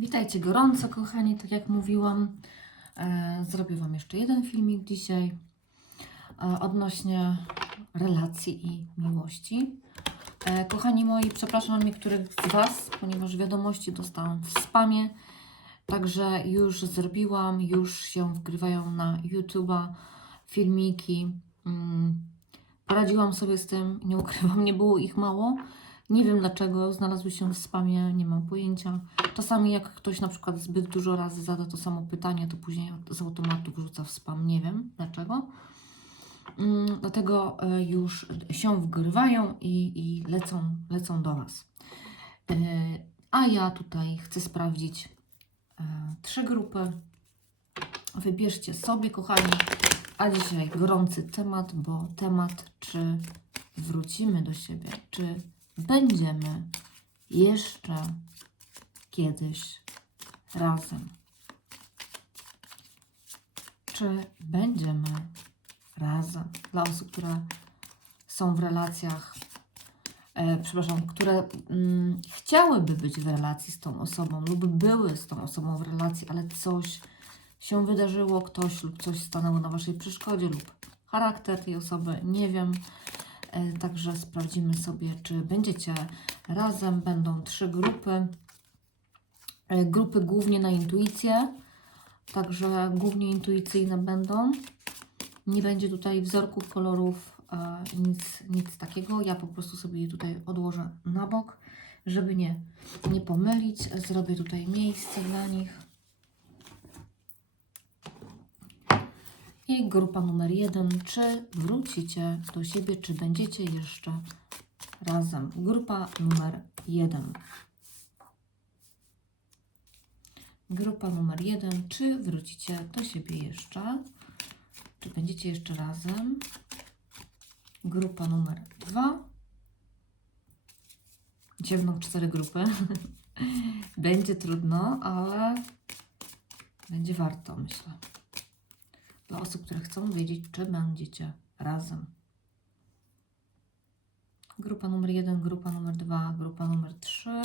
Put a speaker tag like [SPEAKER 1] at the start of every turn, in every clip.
[SPEAKER 1] Witajcie gorąco, kochani. Tak jak mówiłam, e, zrobię Wam jeszcze jeden filmik dzisiaj e, odnośnie relacji i miłości. E, kochani moi, przepraszam niektórych z Was, ponieważ wiadomości dostałam w spamie. Także już zrobiłam, już się wgrywają na YouTube'a filmiki. Mm, poradziłam sobie z tym, nie ukrywam, nie było ich mało. Nie wiem dlaczego, znalazły się w spamie, nie mam pojęcia. Czasami jak ktoś na przykład zbyt dużo razy zada to samo pytanie, to później z automatu wrzuca w spam. Nie wiem dlaczego. Mm, Dlatego e, już się wgrywają i, i lecą, lecą do Was. E, A ja tutaj chcę sprawdzić e, trzy grupy. Wybierzcie sobie, kochani. A dzisiaj gorący temat, bo temat, czy wrócimy do siebie, czy będziemy jeszcze kiedyś razem. Czy będziemy razem? Dla osób, które są w relacjach, e, przepraszam, które mm, chciałyby być w relacji z tą osobą lub były z tą osobą w relacji, ale coś się wydarzyło, ktoś lub coś stanęło na Waszej przeszkodzie lub charakter tej osoby, nie wiem. E, Także sprawdzimy sobie, czy będziecie razem. Będą trzy grupy. E, Grupy głównie na intuicję, także głównie intuicyjne będą. Nie będzie tutaj wzorków, kolorów, e, nic, nic takiego. Ja po prostu sobie je tutaj odłożę na bok, żeby nie, nie pomylić. Zrobię tutaj miejsce dla nich. I grupa numer jeden. Czy wrócicie do siebie, czy będziecie jeszcze razem? Grupa numer jeden. Grupa numer jeden. Czy wrócicie do siebie jeszcze? Czy będziecie jeszcze razem? Grupa numer dwa. Dziewną cztery grupy. Będzie trudno, ale będzie warto, myślę dla osób, które chcą wiedzieć, czy będziecie razem. Grupa numer jeden, grupa numer dwa, grupa numer trzy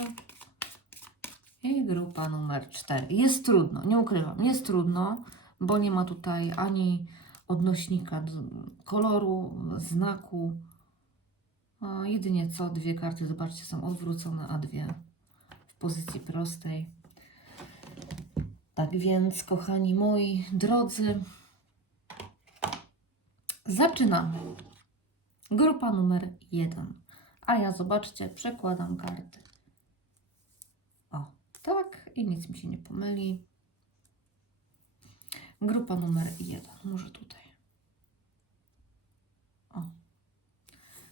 [SPEAKER 1] i grupa numer cztery. Jest trudno, nie ukrywam, jest trudno, bo nie ma tutaj ani odnośnika koloru, znaku. A jedynie co dwie karty, zobaczcie, są odwrócone, a dwie w pozycji prostej. Tak więc, kochani moi drodzy, Zaczynamy. Grupa numer jeden. A ja zobaczcie, przekładam karty. O, tak, i nic mi się nie pomyli. Grupa numer jeden. Może tutaj. O.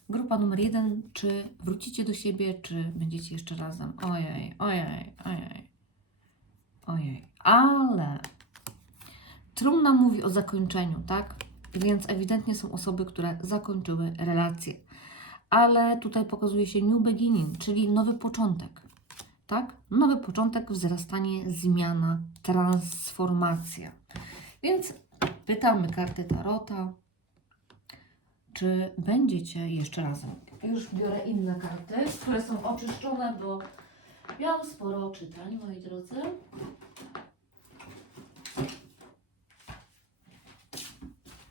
[SPEAKER 1] Grupa numer jeden. Czy wrócicie do siebie, czy będziecie jeszcze razem? Ojej, ojej, ojej. Ojej. Ale trumna mówi o zakończeniu, tak? Więc ewidentnie są osoby, które zakończyły relację. Ale tutaj pokazuje się new beginning, czyli nowy początek. Tak? Nowy początek, wzrastanie, zmiana, transformacja. Więc pytamy karty Tarota, czy będziecie jeszcze razem. Już biorę inne karty, które są oczyszczone, bo miałam sporo czytań, moi drodzy.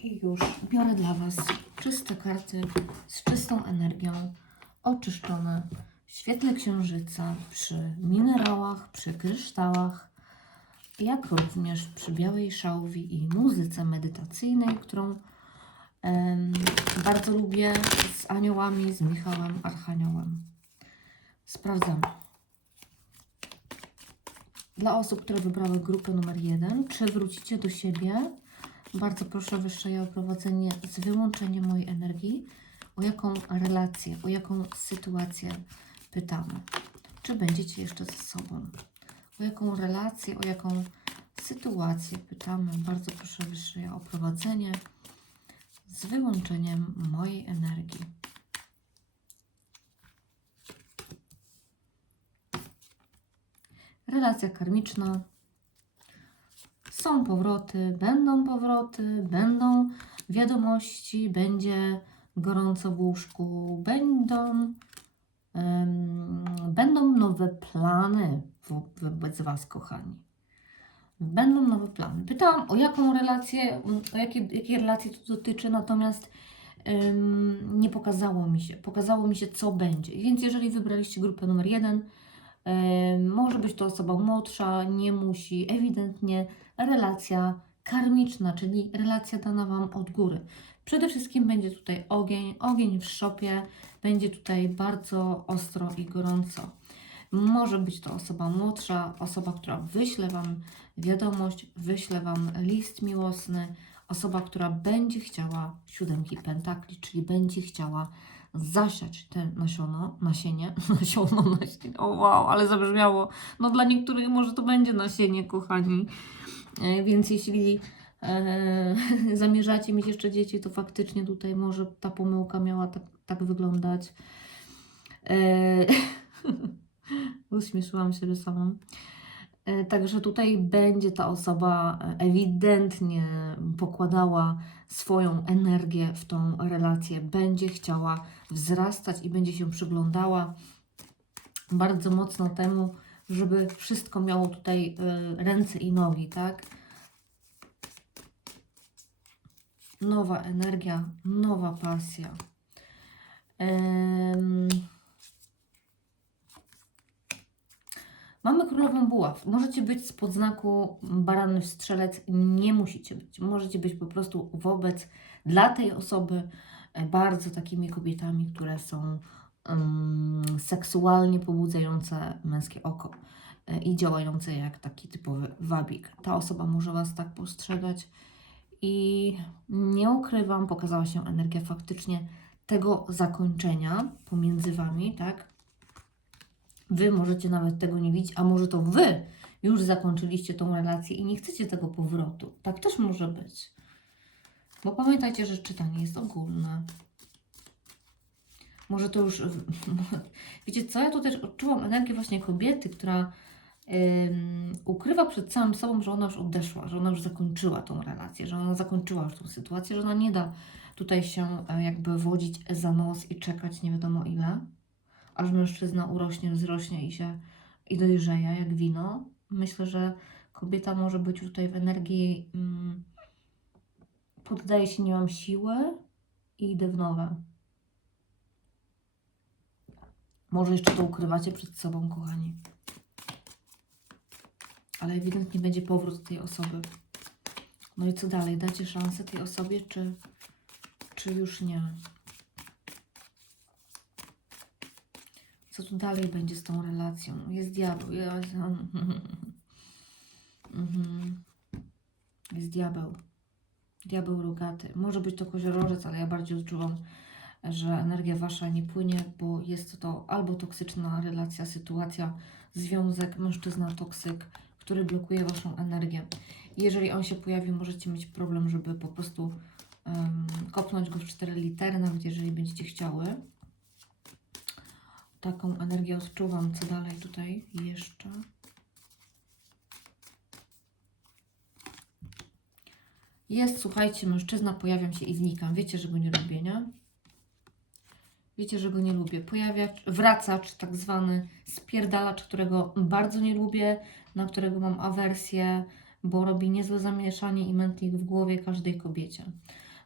[SPEAKER 1] I już biorę dla Was czyste karty z czystą energią, oczyszczone w świetle księżyca przy minerałach, przy kryształach, jak również przy białej szałwi i muzyce medytacyjnej, którą em, bardzo lubię z aniołami, z Michałem Archaniołem. Sprawdzamy. Dla osób, które wybrały grupę numer jeden, czy wrócicie do siebie? Bardzo proszę Wyższe o prowadzenie z wyłączeniem mojej energii. O jaką relację, o jaką sytuację pytamy? Czy będziecie jeszcze ze sobą? O jaką relację, o jaką sytuację pytamy? Bardzo proszę Wyższe o prowadzenie z wyłączeniem mojej energii. Relacja karmiczna są powroty, będą powroty, będą wiadomości, będzie gorąco w łóżku, będą Em, Będą nowe plany wo- wobec Was, kochani. Będą nowe plany. Pytałam o jaką relację, o jakie, jakiej relacji to dotyczy, natomiast em, nie pokazało mi się. Pokazało mi się, co będzie. Więc jeżeli wybraliście grupę numer jeden, może być to osoba młodsza, nie musi, ewidentnie relacja karmiczna, czyli relacja dana Wam od góry. Przede wszystkim będzie tutaj ogień, ogień w szopie, będzie tutaj bardzo ostro i gorąco. Może być to osoba młodsza, osoba, która wyśle Wam wiadomość, wyśle Wam list miłosny, osoba, która będzie chciała siódemki pentakli, czyli będzie chciała zasiać te nasiono, nasienie, nasiono, nasienie, o wow, ale zabrzmiało, no dla niektórych może to będzie nasienie, kochani, więc jeśli e, zamierzacie mieć jeszcze dzieci, to faktycznie tutaj może ta pomyłka miała tak, tak wyglądać. E, uśmieszyłam się samą. E, Także tutaj będzie ta osoba e, ewidentnie pokładała swoją energię w tą relację, będzie chciała wzrastać i będzie się przyglądała bardzo mocno temu, żeby wszystko miało tutaj e, ręce i nogi, tak? Nowa energia, nowa pasja. Em, Mamy królową buław. Możecie być z podznaku barany strzelec, nie musicie być. Możecie być po prostu wobec dla tej osoby e, bardzo takimi kobietami, które są seksualnie pobudzające męskie oko e, i działające jak taki typowy wabik. Ta osoba może Was tak postrzegać i nie ukrywam, pokazała się energia faktycznie tego zakończenia pomiędzy Wami, tak? Wy możecie nawet tego nie widzieć, a może to Wy już zakończyliście tą relację i nie chcecie tego powrotu. Tak też może być. Bo pamiętajcie, że czytanie jest ogólne. Może to już. Wiecie co? Ja tu też odczułam energię właśnie kobiety, która ym, ukrywa przed samym sobą, że ona już odeszła, że ona już zakończyła tą relację, że ona zakończyła już tą sytuację, że ona nie da tutaj się e, jakby wodzić za nos i czekać nie wiadomo ile aż mężczyzna urośnie, wzrośnie i się i dojrzeje jak wino. Myślę, że kobieta może być tutaj w energii mm, poddaje się, nie mam siły i idę w nowe. Może jeszcze to ukrywacie przed sobą, kochani. Ale ewidentnie będzie powrót tej osoby. No i co dalej? Dacie szansę tej osobie, czy, czy już nie? Co tu dalej będzie z tą relacją? Jest diabeł. Ja... Mhm. Jest diabeł. Diabeł rogaty. Może być to koziorożec, ale ja bardziej odczuwam, że energia wasza nie płynie, bo jest to albo toksyczna relacja, sytuacja, związek, mężczyzna toksyk, który blokuje waszą energię. Jeżeli on się pojawi, możecie mieć problem, żeby po prostu um, kopnąć go w cztery litery, nawet jeżeli będziecie chciały taką energię odczuwam. Co dalej tutaj jeszcze? Jest, słuchajcie, mężczyzna, pojawiam się i znikam. Wiecie, że go nie lubię, nie? Wiecie, że go nie lubię. Pojawiacz, wracacz, tak zwany spierdalacz, którego bardzo nie lubię, na którego mam awersję, bo robi niezłe zamieszanie i mętlik w głowie każdej kobiecie.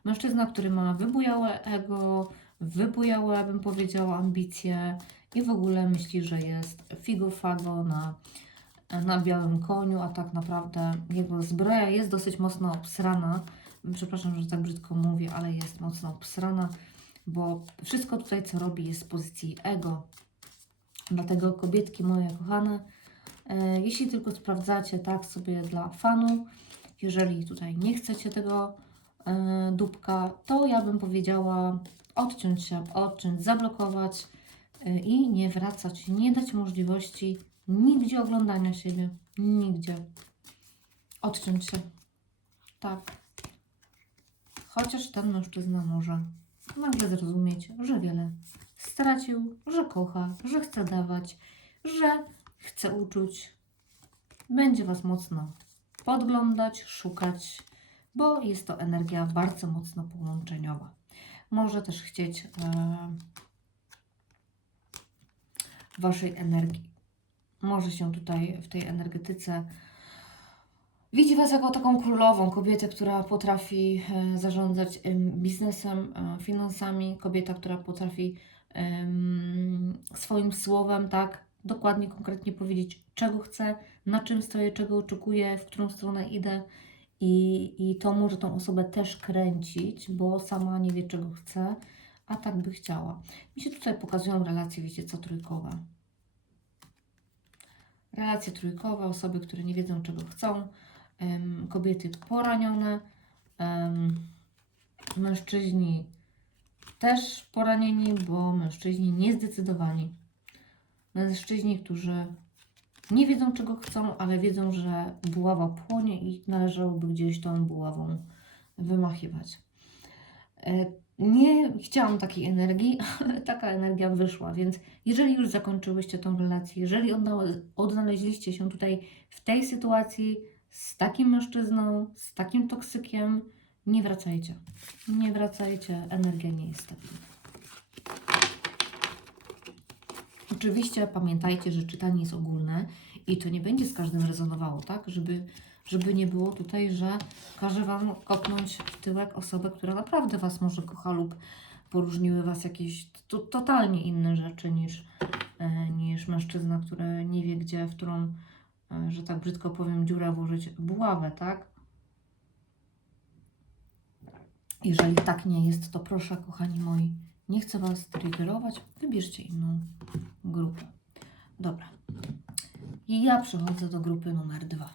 [SPEAKER 1] Mężczyzna, który ma wybujałe ego, wybujałe, bym powiedziała, ambicje i w ogóle myśli, że jest figo-fago na, na białym koniu, a tak naprawdę jego zbroja jest dosyć mocno obsrana. Przepraszam, że tak brzydko mówię, ale jest mocno obsrana, bo wszystko tutaj, co robi, jest z pozycji ego. Dlatego kobietki moje kochane, e, jeśli tylko sprawdzacie tak sobie dla fanu, jeżeli tutaj nie chcecie tego e, dupka, to ja bym powiedziała odciąć się, odciąć, zablokować y, i nie wracać, nie dać możliwości nigdzie oglądania siebie, nigdzie. Odciąć się. Tak. Chociaż ten mężczyzna może nagle zrozumieć, że wiele stracił, że kocha, że chce dawać, że chce uczuć. Będzie Was mocno podglądać, szukać, bo jest to energia bardzo mocno połączeniowa. Może też chcieć e, Waszej energii. Może się tutaj w tej energetyce widzi Was jako taką królową, kobietę, która potrafi e, zarządzać em, biznesem, e, finansami, kobieta, która potrafi swoim słowem, tak, dokładnie, konkretnie powiedzieć, czego chcę, na czym stoję, czego oczekuję, w którą stronę idę. I, I to może tą osobę też kręcić, bo sama nie wie, czego chce, a tak by chciała. Mi się tutaj pokazują relacje, wiecie co, trójkowe. Relacje trójkowe, osoby, które nie wiedzą, czego chcą, kobiety poranione, mężczyźni też poranieni, bo mężczyźni niezdecydowani. Mężczyźni, którzy nie wiedzą, czego chcą, ale wiedzą, że buława płonie i należałoby gdzieś tą buławą wymachiwać. E, Nie chciałam takiej energii, ale taka energia wyszła, więc jeżeli już zakończyłyście tą relację, jeżeli odna- odnaleźliście się tutaj w tej sytuacji z takim mężczyzną, z takim toksykiem, nie wracajcie. Nie wracajcie, energia nie jest stabilna. Oczywiście pamiętajcie, że czytanie jest ogólne i to nie będzie z każdym rezonowało, tak? Żeby, żeby nie było tutaj, że każe Wam kopnąć w tyłek osobę, która naprawdę Was może kocha lub poróżniły Was jakieś to, totalnie inne rzeczy niż, e, niż mężczyzna, który nie wie gdzie, w którą, że tak brzydko powiem, dziurę włożyć buławę, tak? Jeżeli tak nie jest, to proszę, kochani moi, nie chcę Was triggerować, wybierzcie inną grupę. Dobra. I ja przechodzę do grupy numer dwa.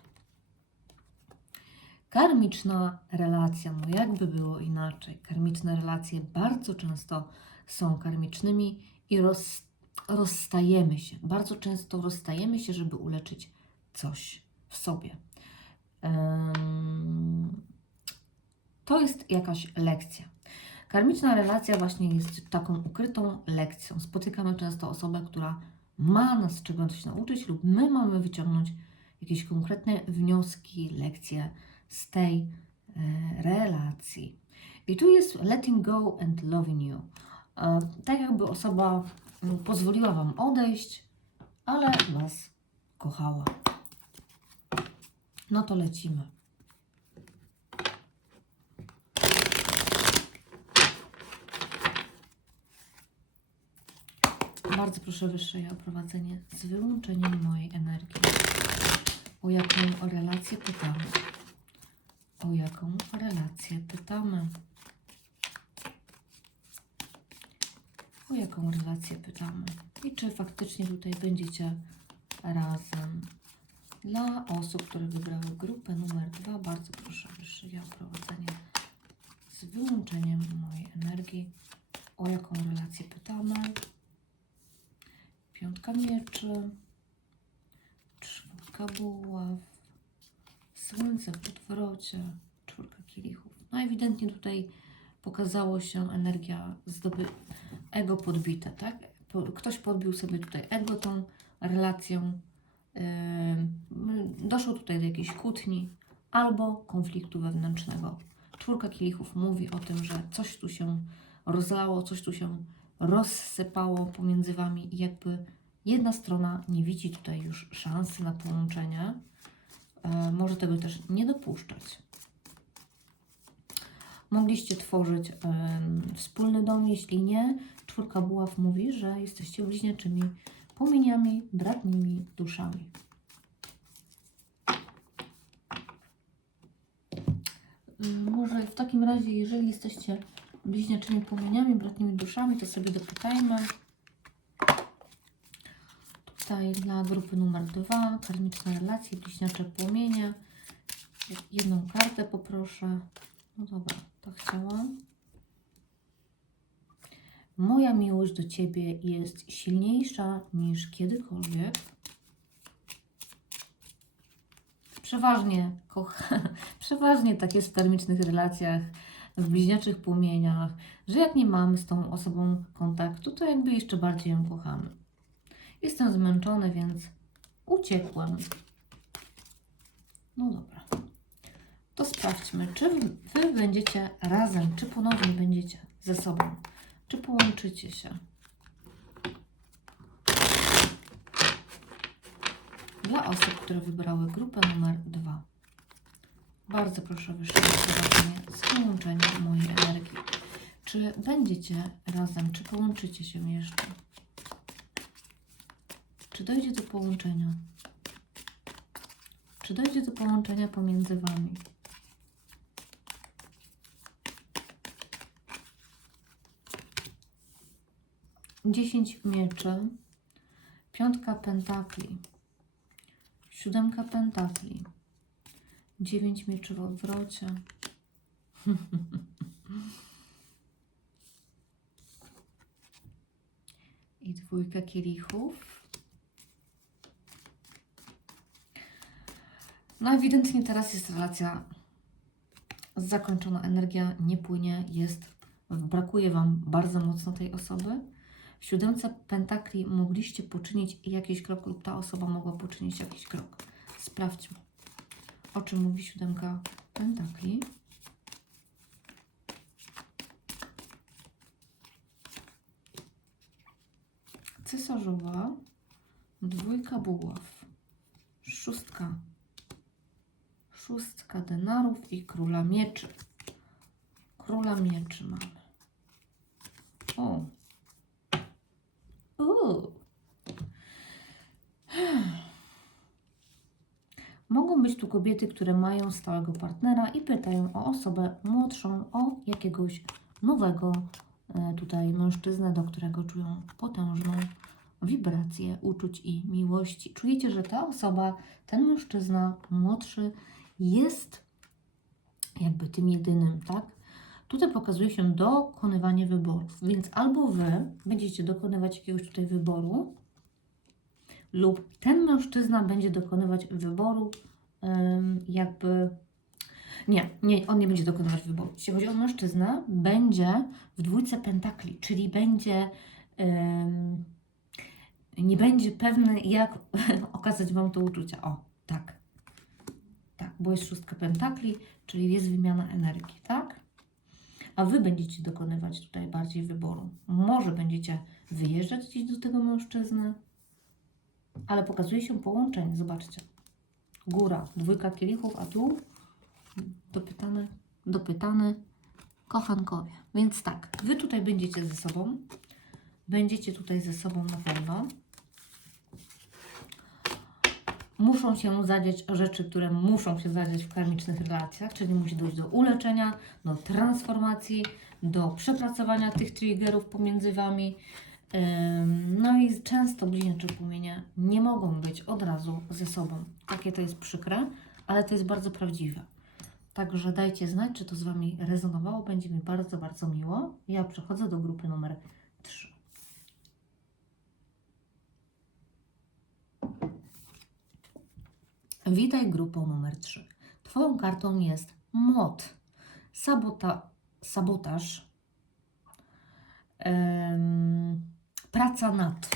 [SPEAKER 1] Karmiczna relacja, no jakby było inaczej. Karmiczne relacje bardzo często są karmicznymi i roz, rozstajemy się. Bardzo często rozstajemy się, żeby uleczyć coś w sobie. To jest jakaś lekcja. Karmiczna relacja właśnie jest taką ukrytą lekcją. Spotykamy często osobę, która ma nas czegoś nauczyć, lub my mamy wyciągnąć jakieś konkretne wnioski, lekcje z tej e, relacji. I tu jest letting go and loving you. E, tak jakby osoba mm, pozwoliła Wam odejść, ale Was kochała. No to lecimy. Bardzo proszę wyższe o prowadzenie z wyłączeniem mojej energii. O jaką relację pytamy? O jaką relację pytamy? O jaką relację pytamy? I czy faktycznie tutaj będziecie razem? Dla osób, które wybrały grupę numer dwa, bardzo proszę wyższe o prowadzenie z wyłączeniem mojej energii. O jaką relację pytamy? Piątka mieczy, czwórka buław, słońce w odwrocie, czwórka kielichów. No ewidentnie tutaj pokazało się energia zdoby ego podbite, tak? Ktoś podbił sobie tutaj ego tą relacją. Doszło tutaj do jakiejś kłótni albo konfliktu wewnętrznego. Czwórka kielichów mówi o tym, że coś tu się rozlało, coś tu się rozsypało pomiędzy Wami i jakby jedna strona nie widzi tutaj już szansy na połączenie. E, może tego też nie dopuszczać. Mogliście tworzyć wspólny dom, jeśli nie, czwórka buław mówi, że jesteście bliźniaczymi płomieniami, bratnimi duszami. Mm, Może w takim razie, jeżeli jesteście bliźniaczymi płomieniami, bratnimi duszami, to sobie dopytajmy. Tutaj dla grupy numer dwa, karmiczne relacje, bliźniacze płomienie. Jedną kartę poproszę. No dobra, to chciałam. Moja miłość do Ciebie jest silniejsza niż kiedykolwiek. Przeważnie, kocha, przeważnie tak jest w karmicznych relacjach, w bliźniaczych płomieniach, że jak nie mamy z tą osobą kontaktu, to jakby jeszcze bardziej ją kochamy. Jestem zmęczony, więc uciekłem. No dobra. To sprawdźmy, czy wy- będziecie razem, czy ponownie będziecie ze sobą, czy połączycie się. dla osób, które wybrały grupę numer dwa. Bardzo proszę Wyższe zobaczenie z połączeniem mojej energii. Czy będziecie razem, czy połączycie się jeszcze? Czy dojdzie do połączenia? Czy dojdzie do połączenia pomiędzy Wami? Dziesięć mieczy, piątka pentakli, siódemka pentakli, dziewięć mieczy w odwrocie. I dwójka kielichów. No ewidentnie teraz jest relacja zakończona, energia nie płynie, jest, brakuje Wam bardzo mocno tej osoby. W siódemce pentakli mogliście poczynić jakiś krok lub ta osoba mogła poczynić jakiś krok. Sprawdźmy, o czym mówi siódemka pentakli. Cesarzowa, dwójka buław, szóstka, szóstka denarów i króla mieczy. Króla mieczy mamy. O. Mogą być tu kobiety, które mają stałego partnera i pytają o osobę młodszą, o jakiegoś nowego e, tutaj mężczyznę, do którego czują potężną wibrację uczuć i miłości. Czujecie, że ta osoba, ten mężczyzna młodszy jest jakby tym jedynym, tak? Tutaj pokazuje się dokonywanie wyborów, więc albo Wy będziecie dokonywać jakiegoś tutaj wyboru, lub ten mężczyzna będzie dokonywać wyboru, jakby. Nie, nie, on nie będzie dokonywać wyboru. Jeśli chodzi o mężczyznę, będzie w dwójce pentakli, czyli będzie. nie będzie pewny, jak okazać Wam to uczucia. O, tak. Tak, bo jest szóstka pentakli, czyli jest wymiana energii, tak? A Wy będziecie dokonywać tutaj bardziej wyboru. Może będziecie wyjeżdżać gdzieś do tego mężczyzny, ale pokazuje się połączenie, zobaczcie. Góra, dwójka kielichów, a tu dopytane, dopytane kochankowie. Więc tak, Wy tutaj będziecie ze sobą, będziecie tutaj ze sobą na pewno. Muszą się zadziać rzeczy, które muszą się zadziać w karmicznych relacjach, czyli musi dojść do uleczenia, do transformacji, do przepracowania tych triggerów pomiędzy Wami. No i często bliźniacze płomienie nie mogą być od razu ze sobą. Takie to jest przykre, ale to jest bardzo prawdziwe. Także dajcie znać, czy to z Wami rezonowało. Będzie mi bardzo, bardzo miło. Ja przechodzę do grupy numer 3. Witaj grupą numer 3. Twoją kartą jest młot, sabota, sabotaż, praca nad.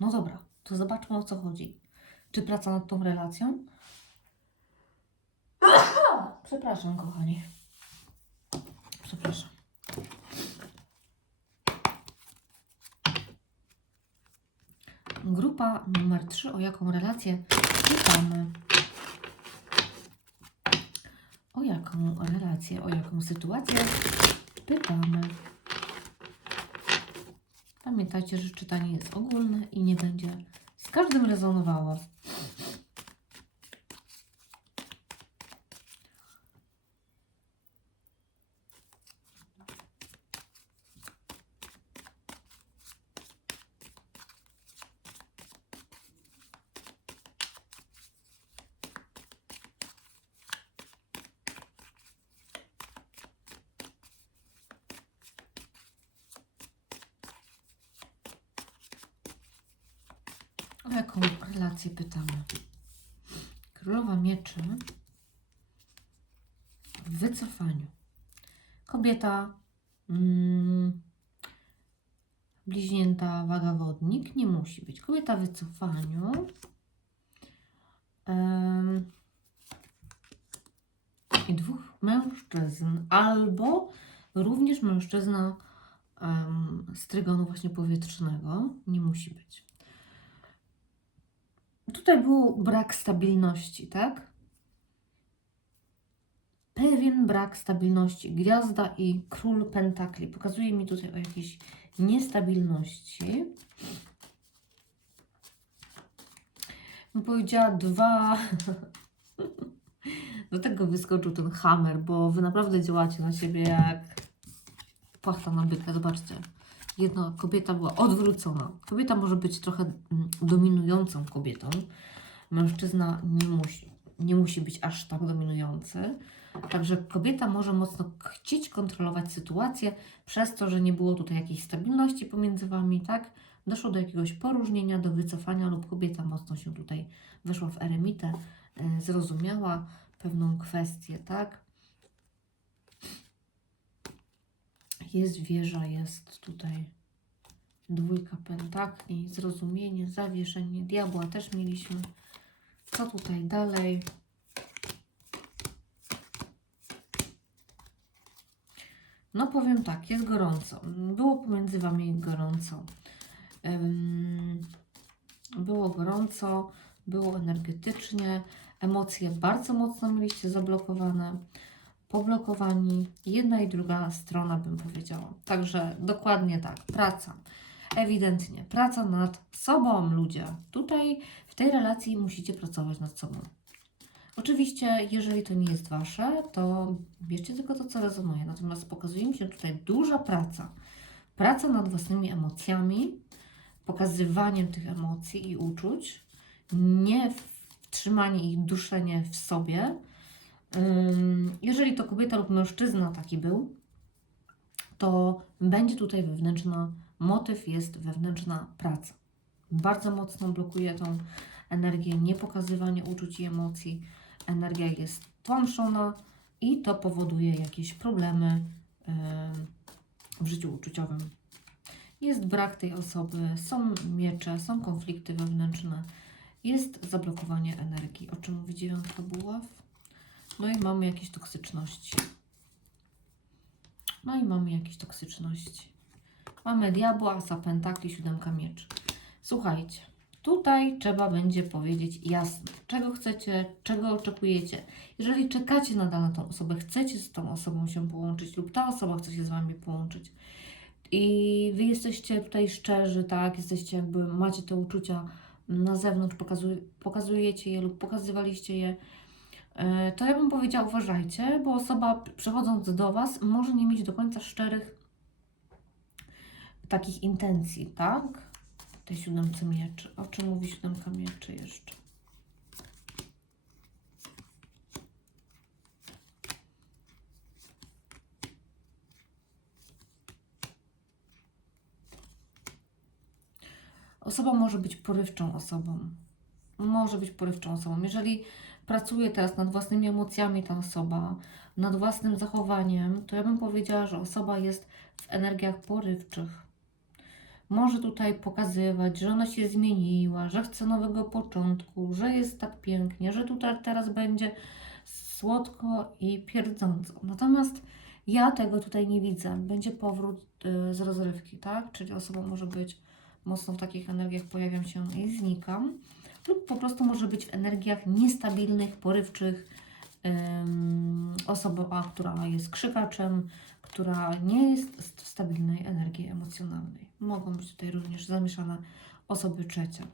[SPEAKER 1] No dobra, to zobaczmy o co chodzi. Czy praca nad tą relacją? Przepraszam, kochani. Przepraszam. Grupa numer 3. O jaką relację pytamy? O jaką relację, o jaką sytuację pytamy? Pamiętajcie, że czytanie jest ogólne i nie będzie z każdym rezonowało. O jaką relację pytamy? Królowa mieczy w wycofaniu. Kobieta mm, bliźnięta wagawodnik nie musi być. Kobieta w wycofaniu. Em, I dwóch mężczyzn, albo również mężczyzna em, z trygonu właśnie powietrznego nie musi być. Tutaj był brak stabilności, tak? Pewien brak stabilności. Gwiazda i król pentakli. Pokazuje mi tutaj o jakiejś niestabilności. Bym powiedziała dwa. Do tego wyskoczył ten hammer, bo wy naprawdę działacie na siebie jak płachta na byka. Zobaczcie. Jedna kobieta była odwrócona. Kobieta może być trochę mm, dominującą kobietą. Mężczyzna nie musi, nie musi być aż tak dominujący. Także kobieta może mocno chcieć kontrolować sytuację przez to, że nie było tutaj jakiejś stabilności pomiędzy wami, tak? Doszło do jakiegoś poróżnienia, do wycofania lub kobieta mocno się tutaj weszła w eremitę, y, zrozumiała pewną kwestię, tak? Jest wieża, jest tutaj dwójka pentakli, zrozumienie, zawieszenie, diabła też mieliśmy. Co tutaj dalej? No powiem tak, jest gorąco. Było pomiędzy Wami gorąco. Było gorąco, było energetycznie, emocje bardzo mocno mieliście zablokowane, poblokowani. Jedna i druga strona, bym powiedziała. Także dokładnie tak, praca. Ewidentnie, praca nad sobą, ludzie. Tutaj w tej relacji musicie pracować nad sobą. Oczywiście, jeżeli to nie jest wasze, to bierzcie tylko to, co rezonuje. Natomiast pokazuje mi się tutaj duża praca. Praca nad własnymi emocjami, pokazywaniem tych emocji i uczuć, nie trzymanie ich, duszenie w sobie. Jeżeli to kobieta lub mężczyzna taki był, to będzie tutaj wewnętrzna, motyw jest wewnętrzna praca. Bardzo mocno blokuje tą energię, niepokazywanie uczuć i emocji. Energia jest tłamszona i to powoduje jakieś problemy w życiu uczuciowym. Jest brak tej osoby, są miecze, są konflikty wewnętrzne, jest zablokowanie energii, o czym mówi dziewiątka buław. No i mamy jakieś toksyczności. No i mamy jakieś toksyczności. Mamy diabła, asa pentakli, siódemka mieczy. Słuchajcie, tutaj trzeba będzie powiedzieć jasno, czego chcecie, czego oczekujecie. Jeżeli czekacie nadal na tą osobę, chcecie z tą osobą się połączyć lub ta osoba chce się z Wami połączyć i Wy jesteście tutaj szczerzy, tak, jesteście jakby, macie te uczucia na zewnątrz, pokazuj, pokazujecie je lub pokazywaliście je, to ja bym powiedziała, uważajcie, bo osoba przychodząc do Was może nie mieć do końca szczerych takich intencji, tak? Tej siódemce mieczy. O czym mówi siódemka mieczy jeszcze? Osoba może być porywczą osobą. Może być porywczą osobą. Jeżeli pracuje teraz nad własnymi emocjami ta osoba, nad własnym zachowaniem, to ja bym powiedziała, że osoba jest w energiach porywczych. Może tutaj pokazywać, że ona się zmieniła, że chce nowego początku, że jest tak pięknie, że tutaj teraz będzie słodko i pierdząco. Natomiast ja tego tutaj nie widzę. Będzie powrót y, z rozrywki, tak? Czyli osoba może być mocno w takich energiach, pojawiam się i znikam. Lub po prostu może być w energiach niestabilnych, porywczych. Osoba, która jest krzykaczem, która nie jest w stabilnej energii emocjonalnej. Mogą być tutaj również zamieszane osoby trzecie.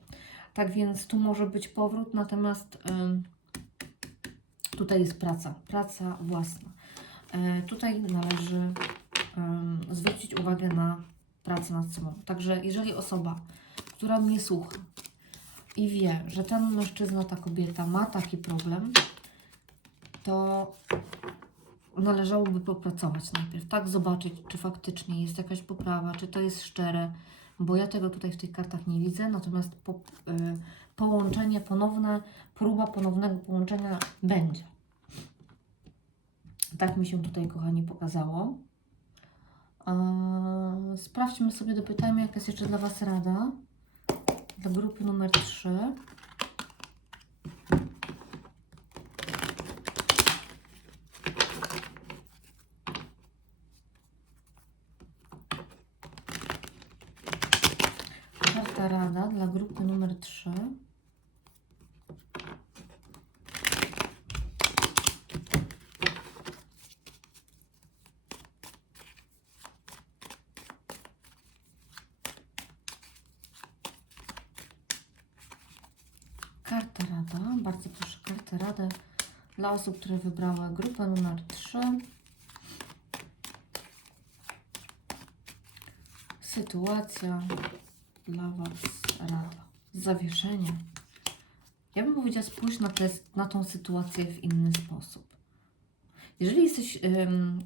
[SPEAKER 1] Tak więc tu może być powrót, natomiast tutaj jest praca, praca własna. E, tutaj należy zwrócić uwagę na pracę nad sobą. Także jeżeli osoba, która mnie słucha i wie, że ten mężczyzna, ta kobieta ma taki problem, to należałoby popracować najpierw, tak? Zobaczyć, czy faktycznie jest jakaś poprawa, czy to jest szczere, bo ja tego tutaj w tych kartach nie widzę, natomiast po, y, połączenie ponowne, próba ponownego połączenia będzie. Tak mi się tutaj, kochani, pokazało. Sprawdźmy sobie, dopytajmy, jaka jest jeszcze dla Was rada. Dla grupy numer 3. Karta rada dla grupy numer 3. rada. Bardzo proszę kartę radę dla osób, które wybrały grupę numer 3. Sytuacja dla Was rada. Zawieszenie. Ja bym powiedziała, spójrz na, te, na tą sytuację w inny sposób. Jeżeli jesteś ym,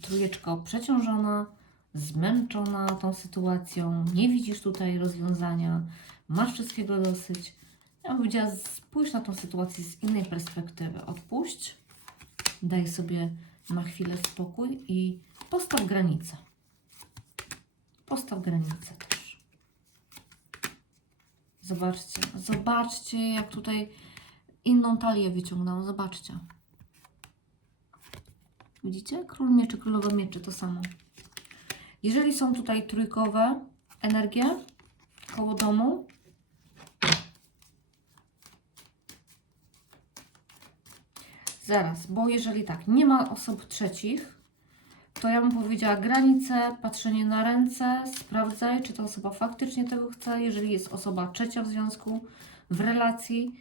[SPEAKER 1] trójeczko przeciążona, zmęczona tą sytuacją, nie widzisz tutaj rozwiązania, masz wszystkiego dosyć, ja bym powiedziała, spójrz na tą sytuację z innej perspektywy. Odpuść, daj sobie na chwilę spokój i postaw granicę. Postaw granicę też. Zobaczcie, zobaczcie, jak tutaj inną talię wyciągnął. Zobaczcie. Widzicie? Król mieczy, królowa mieczy, to samo. Jeżeli są tutaj trójkowe energie koło domu, zaraz, bo jeżeli tak, nie ma osób trzecich, to ja bym powiedziała granice, patrzenie na ręce, sprawdzaj, czy ta osoba faktycznie tego chce. Jeżeli jest osoba trzecia w związku, w relacji,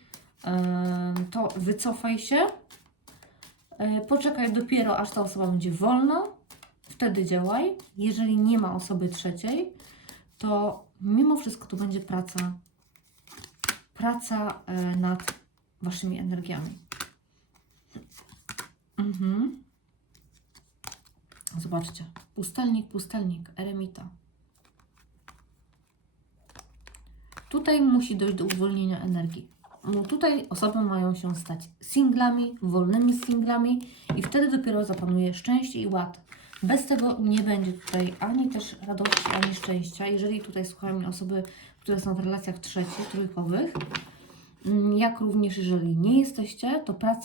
[SPEAKER 1] to wycofaj się. E, Poczekaj dopiero, aż ta osoba będzie wolna. Wtedy działaj. Jeżeli nie ma osoby trzeciej, to mimo wszystko to będzie praca, praca e, nad waszymi energiami. Mhm. Zobaczcie. Pustelnik, pustelnik, eremita. Tutaj musi dojść do uwolnienia energii. No tutaj osoby mają się stać singlami, wolnymi singlami i wtedy dopiero zapanuje szczęście i ład. Bez tego nie będzie tutaj ani też radości, ani szczęścia. Jeżeli tutaj słuchają mnie osoby, które są w relacjach trzecich, trójkowych, mm, jak również jeżeli nie jesteście, to praca